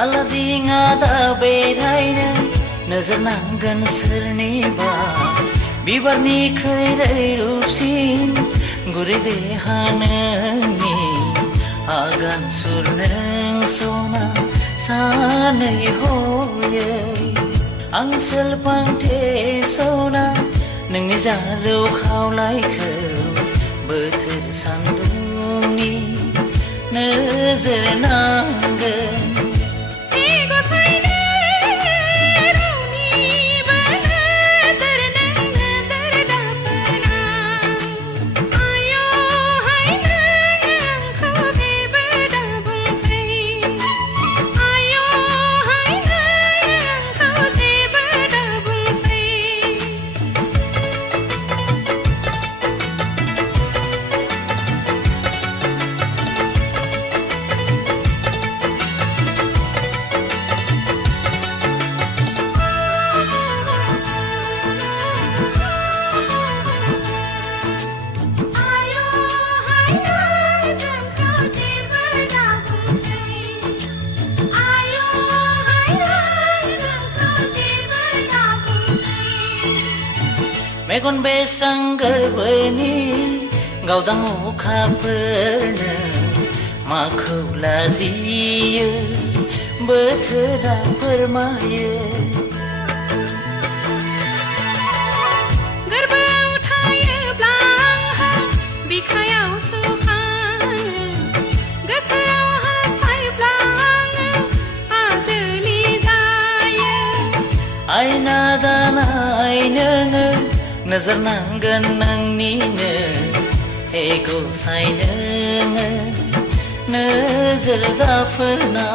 आलादि ngada बेरायनो नोजोर नांगोन सोरनिबा बिबारनिख्रुइ रैरुबसिन गुरै देहा नोंनि आगान सुर नों सना सानै हयै आं सेलफांथे सना नोंनि जारौ खावलायखौ बोथोर सान्दुंनि नोजोर नांगोन मेगन बेस्रां गोरबोनि गावदां अखाफोरनो माखौ लाजियो बोथोरा फोरमायो गोरबोआव थायोब्ला आंहा बिखायाव सुखाङो गोसोआव हास्थायब्ला आङो आजोलि जायो आयना दानाय नोङो नोजोर नांगोन नोंनिनो हे गसाइ नोङो नोजोर दाफोरना